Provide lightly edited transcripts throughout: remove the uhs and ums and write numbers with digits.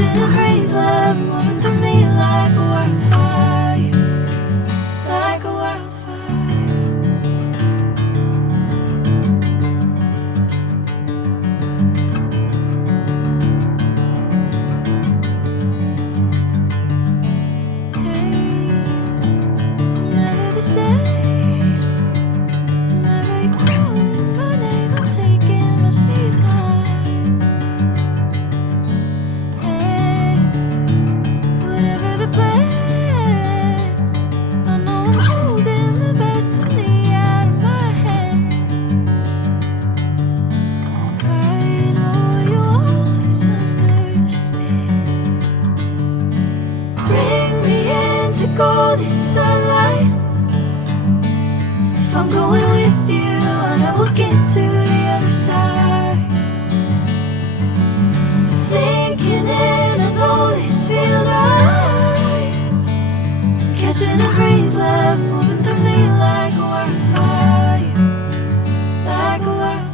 Catching a breeze, love moving through me like a wildfire, like a wildfire. Hey, I'm never the same. Whenever you're calling my name, I'm taking my sweet time. Hey, whatever the plan, I know I'm holding the best of me out of my hand. I know you always understand. Bring me into golden sunlight. If I'm going with you, I know we'll get to the other side. Sinking in, I know this feels right. Catching a breeze, love moving through me like a wildfire, like a wildfire.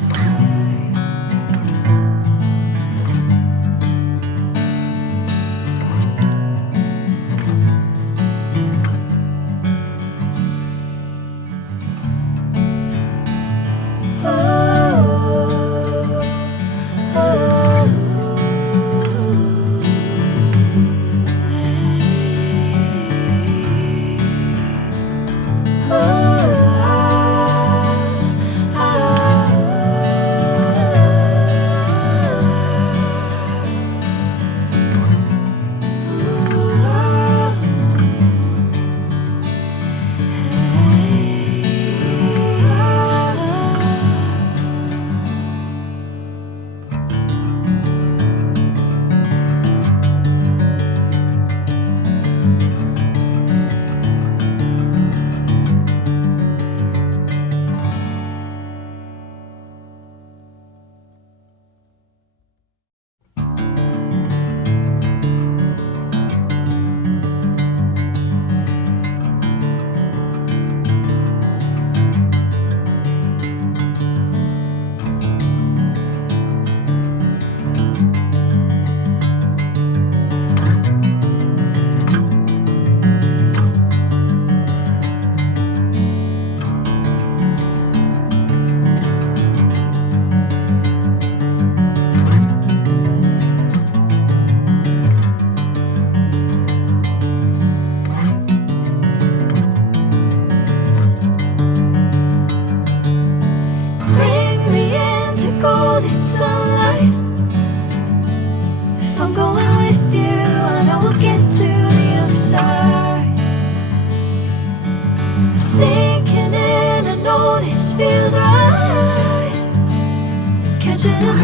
Bring me into golden sunlight. If I'm going with you, I know we'll get to the other side. Sinking in, I know this feels right. Catching a